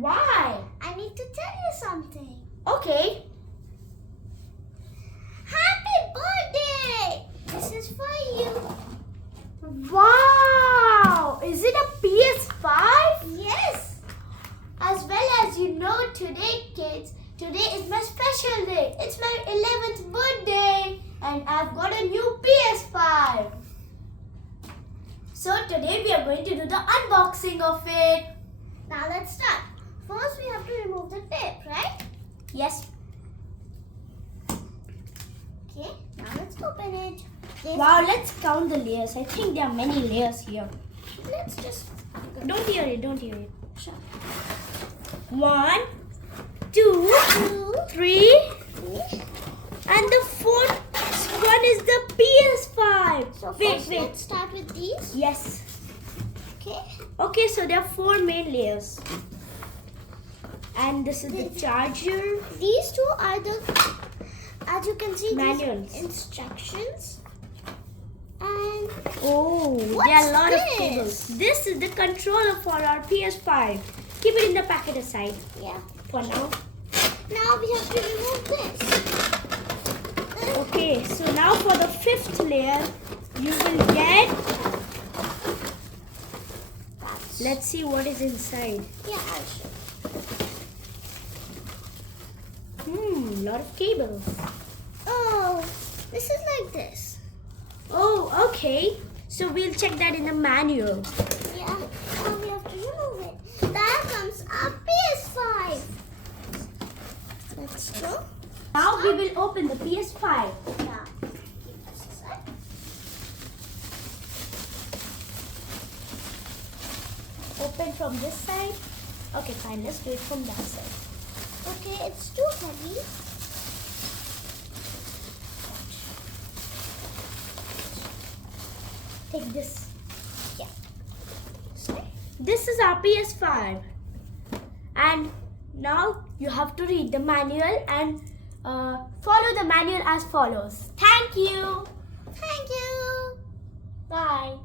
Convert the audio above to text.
Why? I need to tell you something. Okay. Happy birthday! This is for you. Wow! Is it a PS5? Yes. As well as you know today, kids, today is my special day. It's my 11th birthday and I've got a new PS5. So today we are going to do the unboxing of it. Now let's start. First we have to remove the tape, right? Yes. Okay, now let's open it. Yes. Wow, let's count the layers. I think there are many layers here. Let's just... Don't hear it, don't hear it. Sure. 1, 2, 3, and the fourth one is the PS5. So wait, first wait. let's start with these. Yes. Okay. Okay, so there are 4 main layers. And this is the charger. These two are the, as you can see, Manuals. these instructions. And Oh, there What's are a lot this? of cables. This is the controller for our PS5. Keep it in the packet aside yeah. for now. Now we have to remove this. Okay, so now for the 5th layer, you will get. Let's see what is inside. Yeah, I'll show. Lot of cables. Oh, this is like this. Oh, okay. So we'll check that in the manual. Yeah. Now we have to remove it. There comes our PS5. Let's go. Now we will open the PS5. Yeah. Keep this aside. Open from this side. Okay, fine. Let's do it from that side. Okay, it's too heavy. Take this. Yeah. This is our PS5. And now you have to read the manual and follow the manual as follows. Thank you. Thank you. Bye.